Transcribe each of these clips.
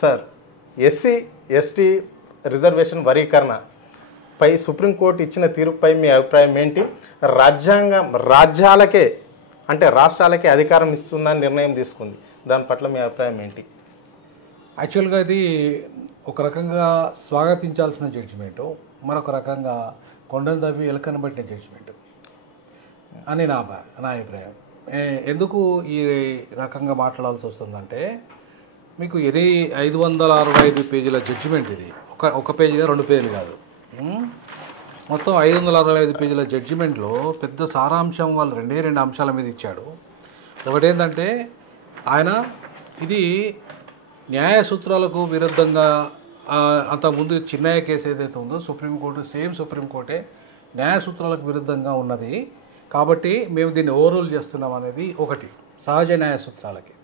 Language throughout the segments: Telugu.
సార్, ఎస్సీ ఎస్టీ రిజర్వేషన్ వర్గీకరణపై సుప్రీంకోర్టు ఇచ్చిన తీర్పుపై మీ అభిప్రాయం ఏంటి? రాజ్యాలకే అంటే రాష్ట్రాలకే అధికారం ఇస్తుందని నిర్ణయం తీసుకుంది, దాని పట్ల మీ అభిప్రాయం ఏంటి? యాక్చువల్గా ఇది ఒక రకంగా స్వాగతించాల్సిన జడ్జిమెంటు, మరొక రకంగా కొండను తవ్వి ఎలకను పట్టిన జడ్జిమెంటు అని నా అభిప్రాయం. ఎందుకు ఈ రకంగా మాట్లాడాల్సి వస్తుందంటే, మీకు 565 పేజీల జడ్జిమెంట్ ఇది. ఒక పేజీగా 2 పేజీలు కాదు, మొత్తం 565 పేజీల జడ్జిమెంట్లో పెద్ద సారాంశం వాళ్ళు 2 అంశాల మీద ఇచ్చాడు. ఒకటేంటంటే ఆయన ఇది న్యాయ సూత్రాలకు విరుద్ధంగా, అంతకుముందు చిన్నయ్య కేసు ఏదైతే ఉందో సుప్రీంకోర్టే న్యాయ సూత్రాలకు విరుద్ధంగా ఉన్నది కాబట్టి మేము దీన్ని ఓవర్రూల్ చేస్తున్నాం అనేది ఒకటి. సహజ న్యాయ సూత్రాలకి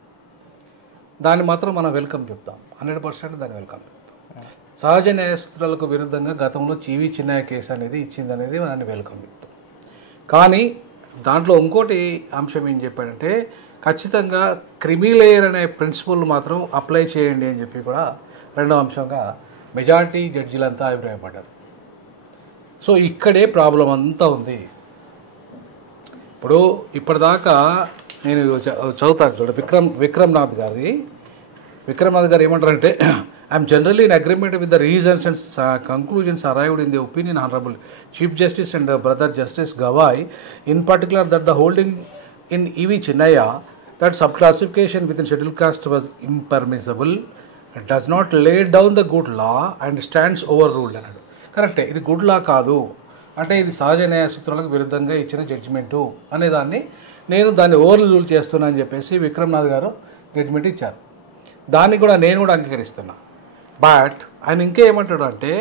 దాన్ని మాత్రం మనం వెల్కమ్ చెప్తాం, 100% దాన్ని వెల్కమ్ చెప్తాం. సహజ న్యాయ సూత్రాలకు విరుద్ధంగా గతంలో చిన్నయ్య కేసు అనేది ఇచ్చిందనేది దాన్ని వెల్కమ్ చెప్తాం. కానీ దాంట్లో ఇంకోటి అంశం ఏం చెప్పాడంటే, ఖచ్చితంగా క్రిమిలేయర్ అనే ప్రిన్సిపల్ మాత్రం అప్లై చేయండి అని చెప్పి కూడా రెండో అంశంగా మెజారిటీ జడ్జీలంతా అభిప్రాయపడ్డారు. సో ఇక్కడే ప్రాబ్లం అంతా ఉంది. ఇప్పుడు ఇప్పటిదాకా నేను చదువుతాను చూడ, విక్రమ్నాథ్ గారు ఏమంటారంటే, I'm generally in agreement with the reasons and conclusions arrived in the opinion honourable chief justice and brother justice Gavai, in particular that the holding in E V Chinnaiah that subclassification within scheduled caste was impermissible, it does not lay down the good law and stands overruled అన్నాడు. కరెక్టే, ఇది గుడ్ లా కాదు అంటే ఇది సహజ న్యాయ సూత్రాలకు విరుద్ధంగా ఇచ్చిన జడ్జిమెంటు అనేదాన్ని నేను దాన్ని ఓవర్రూల్ చేస్తున్నా అని చెప్పేసి విక్రమ్నాథ్ గారు జడ్జిమెంట్ ఇచ్చారు. దాన్ని కూడా నేను కూడా అంగీకరిస్తున్నా. బట్ ఆయన ఇంకా ఏమంటాడు అంటే,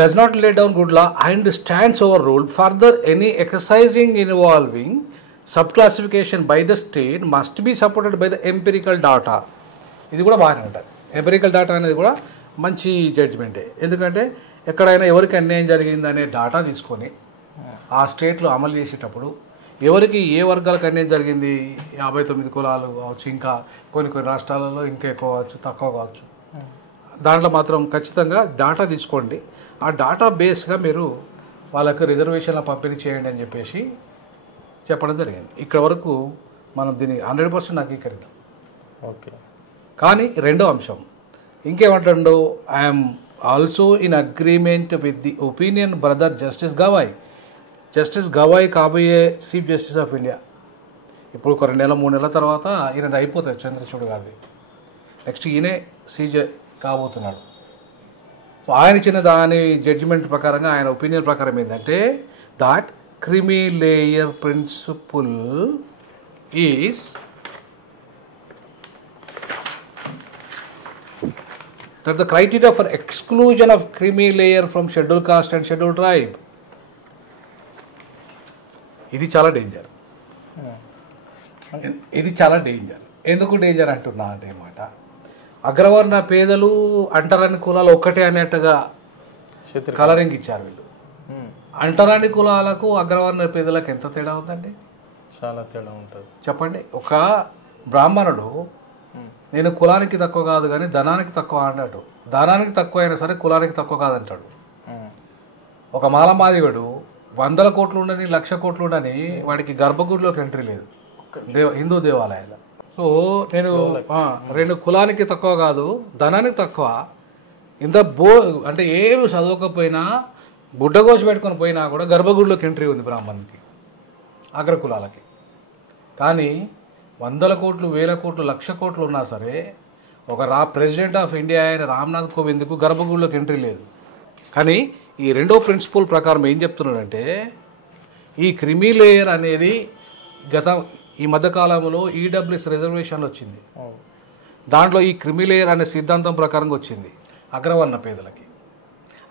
does not lay down good law and stands overruled. Further, any exercising involving subclassification by the state must be supported by the empirical data. ఇది కూడా బాగానే ఉంటుంది. ఎంపిరికల్ డేటా అనేది కూడా మంచి జడ్జిమెంటే. ఎందుకంటే ఎక్కడైనా ఎవరికి అన్యాయం జరిగిందనే డేటా తీసుకొని ఆ స్టేట్లో అమలు చేసేటప్పుడు ఎవరికి ఏ వర్గాలకు అన్యాయం జరిగింది, 59 కులాలు కావచ్చు, ఇంకా కొన్ని రాష్ట్రాలలో ఇంకా ఎక్కువ కావచ్చు, తక్కువ కావచ్చు, దాంట్లో మాత్రం ఖచ్చితంగా డేటా తీసుకోండి. ఆ డేటా బేస్గా మీరు వాళ్ళకు రిజర్వేషన్ల పంపిణీ చేయండి అని చెప్పేసి చెప్పడం జరిగింది. ఇక్కడ వరకు మనం దీన్ని 100% అంగీకరిద్దాం. ఓకే. కానీ రెండో అంశం ఇంకేమంటాడు, I'm also in agreement with the opinion brother justice Gavai కాబోయే చీఫ్ జస్టిస్ ఆఫ్ ఇండియా. ఇప్పుడు ఒక 2 నెలలు 3 నెలల తర్వాత ఈయనది అయిపోతుంది, చంద్రచూడ్ గారిది. నెక్స్ట్ ఈయనే సీజే కాబోతున్నాడు. సో ఆయన ఇచ్చిన దాని జడ్జిమెంట్ ప్రకారంగా, ఆయన ఒపీనియన్ ప్రకారం ఏంటంటే, that creamy layer principle is that the criteria for exclusion of creamy layer from scheduled caste and scheduled tribe. ఇది చాలా డేంజర్. ఎందుకు డేంజర్ అంటున్నా అంటే మాట, అగ్రవర్ణ పేదలు అంటరాని కులాలు ఒక్కటే అనేట్టుగా కలరింగ్ ఇచ్చారు వీళ్ళు. అంటరాని కులాలకు అగ్రవర్ణ పేదలకు ఎంత తేడా ఉందండి? చాలా తేడా ఉంటుంది. చెప్పండి. ఒక బ్రాహ్మణుడు నేను కులానికి తక్కువ కాదు కానీ ధనానికి తక్కువ అన్నాడు. ధనానికి తక్కువ అయినా సరే కులానికి తక్కువ కాదంటాడు. ఒక మాలమాదిగడు 100 కోట్లు ఉండని 1,00,000 కోట్లు ఉండని వాడికి గర్భగుడిలోకి ఎంట్రీ లేదు హిందూ దేవాలయాలు. సో నేను కులానికి తక్కువ కాదు, ధనానికి తక్కువ, ఇంత అంటే ఏమి చదవకపోయినా బుడ్డగోసి పెట్టుకొని పోయినా కూడా గర్భగుడిలోకి ఎంట్రీ ఉంది బ్రాహ్మణునికి, అగ్రకులాలకి. కానీ 100 కోట్లు 1000 కోట్లు 1,00,000 కోట్లు ఉన్నా సరే ఒక ప్రెసిడెంట్ ఆఫ్ ఇండియా అయిన రామ్నాథ్ కోవింద్కు గర్భగుడిలోకి ఎంట్రీ లేదు. కానీ ఈ రెండో ప్రిన్సిపల్ ప్రకారం ఏం చెప్తున్నాడంటే, ఈ క్రిమీ లేయర్ అనేది ఈ మధ్యకాలంలో ఈడబ్ల్యూఎస్ రిజర్వేషన్లు వచ్చింది. దాంట్లో ఈ క్రిమీ లేయర్ అనే సిద్ధాంతం ప్రకారంగా వచ్చింది అగ్రవర్ణ పేదలకి.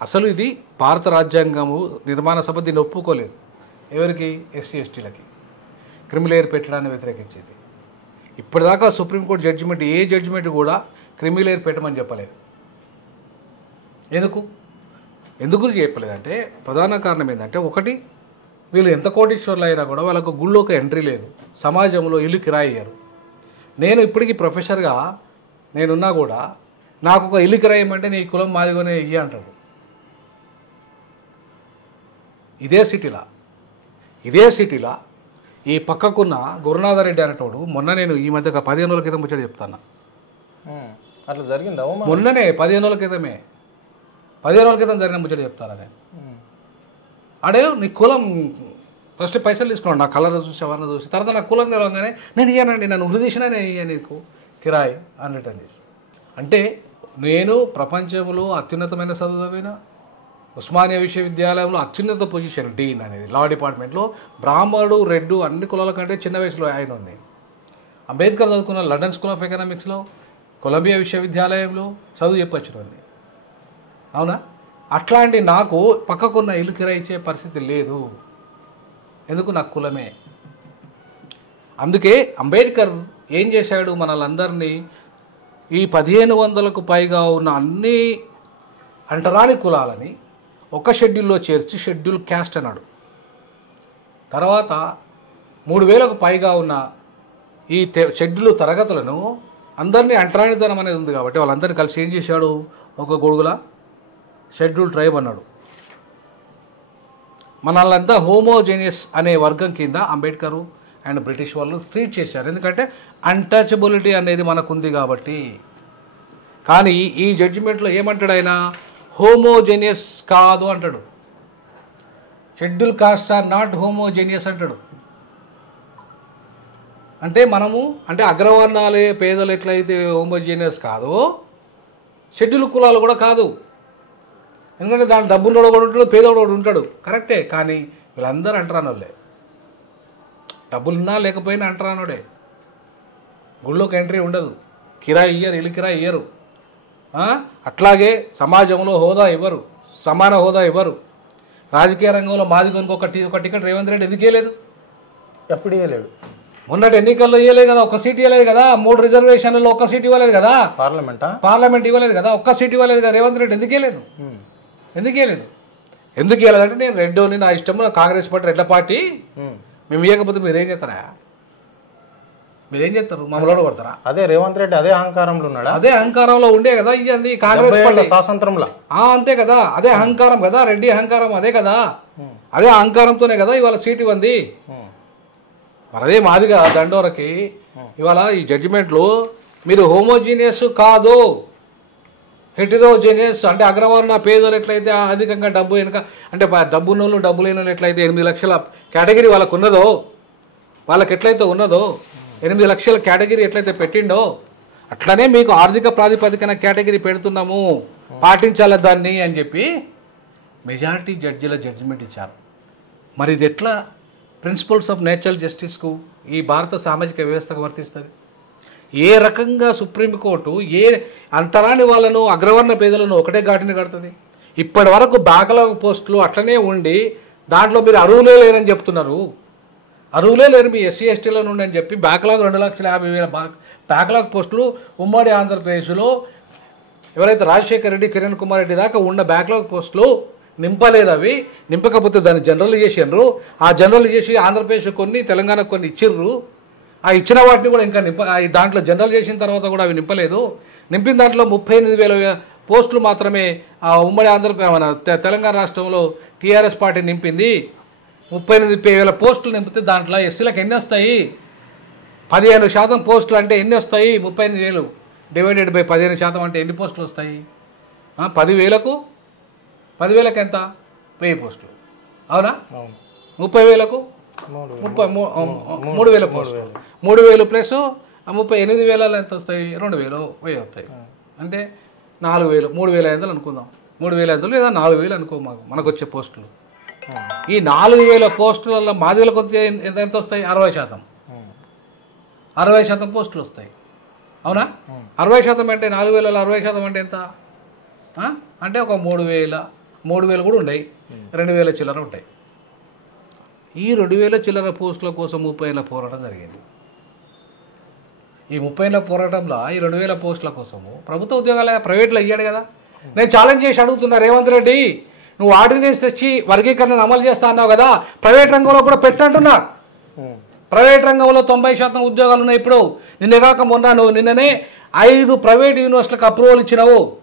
అసలు ఇది భారత రాజ్యాంగము నిర్మాణ సభ దీన్ని ఒప్పుకోలేదు. ఎవరికి? ఎస్సీ ఎస్టీలకి క్రిమి లేయర్ పెట్టడాన్ని వ్యతిరేకించేది. ఇప్పటిదాకా సుప్రీంకోర్టు జడ్జిమెంట్ ఏ జడ్జిమెంట్ కూడా క్రిమి లేయర్ పెట్టమని చెప్పలేదు. ఎందుకు చెప్పలేదంటే, ప్రధాన కారణం ఏంటంటే, ఒకటి, వీళ్ళు ఎంత కోటీశ్వర్లు అయినా కూడా వాళ్ళకు గుళ్ళోకి ఎంట్రీ లేదు, సమాజంలో ఇల్లు కిరాయి ఇయ్యరు. నేను ఇప్పటికీ ప్రొఫెసర్గా నేనున్నా కూడా నాకు ఒక ఇల్లు కిరాయి ఇమ్మంటే నీ కులం మాదిగోనే ఇయ్యి అంటాడు. ఇదే సిటీలో ఈ పక్కకున్న గురునాథరెడ్డి అనేటోడు మొన్న నేను ఈ మధ్య 15 రోజుల క్రితం ముచ్చట చెప్తాను. అట్లా జరిగిందా? మొన్ననే 15 రోజుల క్రితం జరిగిన ముచ్చట చెప్తాను నేను. ఆడే నీ కులం ఫస్ట్ పైసలు తీసుకున్నాడు, నా కలర్ చూసి ఎవరిని చూసి, తర్వాత నా కులం తెలవగానే నేను ఇయ్యానండి, నన్ను వృదిసినా నేను ఇయ్య నీకు కిరాయి అని రిటర్న్ చేసి. అంటే నేను ప్రపంచంలో అత్యున్నతమైన చదువున ఉస్మానియా విశ్వవిద్యాలయంలో అత్యున్నత పొజిషన్ డీన్ అనేది లా డిపార్ట్మెంట్లో బ్రాహ్మణుడు రెడ్డు అన్ని కులాల కంటే చిన్న వయసులో ఆయన ఉంది. అంబేద్కర్ చదువుకున్న లండన్ స్కూల్ ఆఫ్ ఎకనామిక్స్లో కొలంబియా విశ్వవిద్యాలయంలో చదువు చెప్పొచ్చినోడిని. అవునా? అట్లాంటి నాకు పక్కకున్న ఇల్లు కిరాయి ఇచ్చే పరిస్థితి లేదు. ఎందుకు? నాకు కులమే. అందుకే అంబేద్కర్ ఏం చేశాడు, మనలందరినీ ఈ 1500కు పైగా ఉన్న అన్ని అంటరాని కులాలని ఒక షెడ్యూల్లో చేర్చి షెడ్యూల్ క్యాస్ట్ అన్నాడు. తర్వాత 3000కు పైగా ఉన్న ఈ షెడ్యూల్ తరగతులను అందరినీ అంటరానితనం అనేది ఉంది కాబట్టి వాళ్ళందరినీ కలిసి ఏం చేశాడు, ఒక గొడుగుల షెడ్యూల్ ట్రైబ్ అన్నాడు. మనల్లంతా హోమోజేనియస్ అనే వర్గం కింద అంబేద్కర్ అండ్ బ్రిటిష్ వాళ్ళు ట్రీట్ చేశారు. ఎందుకంటే అన్టచబిలిటీ అనేది మనకుంది కాబట్టి. కానీ ఈ జడ్జిమెంట్లో ఏమంటాడు ఆయన, హోమోజేనియస్ కాదు అంటాడు. Schedule caste are not homogeneous అంటాడు. అంటే అంటే అగ్రవర్ణాలే పేదలు ఎట్లయితే హోమోజీనియస్ కాదో షెడ్యూల్ కులాలు కూడా కాదు. ఎందుకంటే దాని డబ్బున్నోడు కూడా ఉంటాడు, పేదోడు కూడా ఉంటాడు, కరెక్టే. కానీ వీళ్ళందరూ అంటరానోళ్ళే, డబ్బులున్నా లేకపోయినా అంటరానోడే. గుళ్ళోకి ఎంట్రీ ఉండదు, కిరాయి ఇయ్యరు, ఇల్లు కిరాయి ఇయ్యరు. అట్లాగే సమాజంలో హోదా ఇవ్వరు, సమాన హోదా ఇవ్వరు. రాజకీయ రంగంలో మాదిగోనికి ఒక టికెట్ రేవంత్ రెడ్డి ఎందుకు ఇవ్వలేదు? ఎప్పుడు ఇవ్వలేడు? మొన్నటి ఎన్నికల్లో ఇవ్వలేదు కదా, ఒక్క సీట్ ఇవ్వలేదు కదా, 3 రిజర్వేషన్లలో ఒక్క సీట్ ఇవ్వలేదు కదా, పార్లమెంట్ ఇవ్వలేదు కదా, ఒక్క సీట్ ఇవ్వలేదు కదా. రేవంత్ రెడ్డి ఎందుకు ఇవ్వలేదు? ఎందుకు ఇవ్వలేదంటే నేను రెడ్డోని, నా ఇష్టము, కాంగ్రెస్ పార్టీ రెడ్ల పార్టీ, మేము ఇవ్వకపోతే మీరేం చేస్తారా? మీరేం చేస్తారు? మమ్మల్ని కొడతారా? అదే రేవంత్ రెడ్డి అదే అహంకారంలో ఉన్నాడా? అదే అహంకారంలో ఉండే కదా ఇయ్యంది కాంగ్రెస్ పార్టీ స్వాతంత్రంలో. అంతే కదా, అదే అహంకారం కదా, రెడ్డి అహంకారం అదే కదా, అదే అహంకారంతోనే కదా ఇవాళ సీట్ ఇవ్వండి. మరి అదే మాదిగా దండోరకి ఇవాళ ఈ జడ్జిమెంట్లో మీరు హోమోజీనియస్ కాదు, హెటిరోజీనియస్ అంటే అగ్రవర్ణ పేదలు ఎట్లయితే అధికంగా డబ్బు వెనుక అంటే డబ్బున్న వాళ్ళు డబ్బు లేని వాళ్ళు ఎట్లయితే 8 లక్షల కేటగిరీ వాళ్ళకు ఉన్నదో, వాళ్ళకి ఎట్లయితే ఉన్నదో 8 లక్షల కేటగిరీ ఎట్లయితే పెట్టిండో అట్లనే మీకు ఆర్థిక ప్రాతిపదికన కేటగిరీ పెడుతున్నాము, పాటించాలి దాన్ని అని చెప్పి మెజారిటీ జడ్జిల జడ్జిమెంట్ ఇచ్చారు. మరి ఇది ఎట్లా ప్రిన్సిపల్స్ ఆఫ్ నేచురల్ జస్టిస్కు ఈ భారత సామాజిక వ్యవస్థకు వర్తిస్తుంది? ఏ రకంగా సుప్రీంకోర్టు ఏ అంతరాని వాళ్ళను అగ్రవర్ణ పేదలను ఒకటే ఘాటిని కడుతుంది? ఇప్పటి వరకు బ్యాక్లాగ్ పోస్టులు అట్లనే ఉండి దాంట్లో మీరు అర్హులే లేరని చెప్తున్నారు. అర్హులే లేరు మీ ఎస్సీ ఎస్టీలో నుండి అని చెప్పి బ్యాక్లాగ్ 2,50,000 బ్యాక్లాగ్ పోస్టులు ఉమ్మడి ఆంధ్రప్రదేశ్లో ఎవరైతే రాజశేఖర్ రెడ్డి, కిరణ్ కుమార్ రెడ్డి దాకా ఉన్న బ్యాక్లాగ్ పోస్టులు నింపలేదు. అవి నింపకపోతే దాన్ని జనరల్ చేసినారు. ఆ జనరల్ చేసి ఆంధ్రప్రదేశ్ కొన్ని, తెలంగాణకు కొన్ని ఇచ్చిర్రు. ఆ ఇచ్చిన వాటిని కూడా ఇంకా దాంట్లో జనరల్ చేసిన తర్వాత కూడా అవి నింపలేదు. నింపిన దాంట్లో 38,000 పోస్టులు మాత్రమే ఆ ఉమ్మడి మన తెలంగాణ రాష్ట్రంలో టీఆర్ఎస్ పార్టీ నింపింది. 38,000 పోస్టులు నింపితే దాంట్లో ఎస్సీలకు ఎన్ని వస్తాయి? 15% పోస్టులు అంటే ఎన్ని వస్తాయి? 38,000 డివైడెడ్ బై 15% అంటే ఎన్ని పోస్టులు వస్తాయి? 10,000కు ఎంత? 1000 పోస్టులు. అవునా? 30,000కు 3,000 పోస్టులు. 3,000 ప్లస్ 38,000 ఎంత వస్తాయి? 2,000 వస్తాయి. అంటే 4,000, 3,500 అనుకుందాం. 3,500 లేదా 4,000 అనుకో మనకు వచ్చే పోస్టులు. ఈ 4,000 పోస్టులలో మాదిగలకు ఎంత వస్తాయి? 60%. 60% పోస్టులు వస్తాయి. అవునా? 60% అంటే 4,000 60% అంటే ఎంత? అంటే ఒక 3,000 కూడా ఉన్నాయి, 2,000 చిల్లర ఉంటాయి. ఈ 2,000 చిల్లర పోస్టుల కోసం 30 ఏళ్ళ పోరాటం జరిగింది. ఈ 30 ఏళ్ళ పోరాటంలో ఈ 2,000 పోస్టుల కోసము ప్రభుత్వ ఉద్యోగాలు ప్రైవేట్లో అయ్యాడు కదా. నేను ఛాలెంజ్ చేసి అడుగుతున్నా, రేవంత్ రెడ్డి నువ్వు ఆర్డినెన్స్ తెచ్చి వర్గీకరణను అమలు చేస్తా అన్నావు కదా, ప్రైవేట్ రంగంలో కూడా పెట్టంటున్నా. ప్రైవేట్ రంగంలో 90% ఉద్యోగాలు ఉన్నాయి. ఇప్పుడు నిన్నగాక మొన్న నిన్ననే 5 ప్రైవేట్ యూనివర్సిటీలకు అప్రూవల్ ఇచ్చినావు.